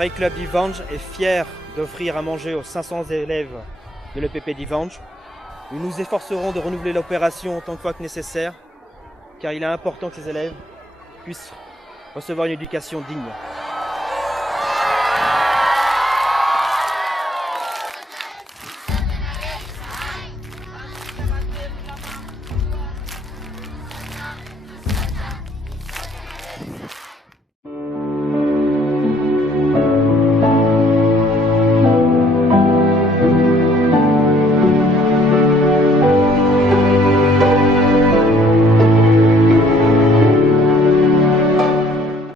Rotary Club d'Ivange est fier d'offrir à manger aux 500 élèves de l'EPP d'Ivange. Nous nous efforcerons de renouveler l'opération autant de fois que nécessaire, car il est important que ces élèves puissent recevoir une éducation digne.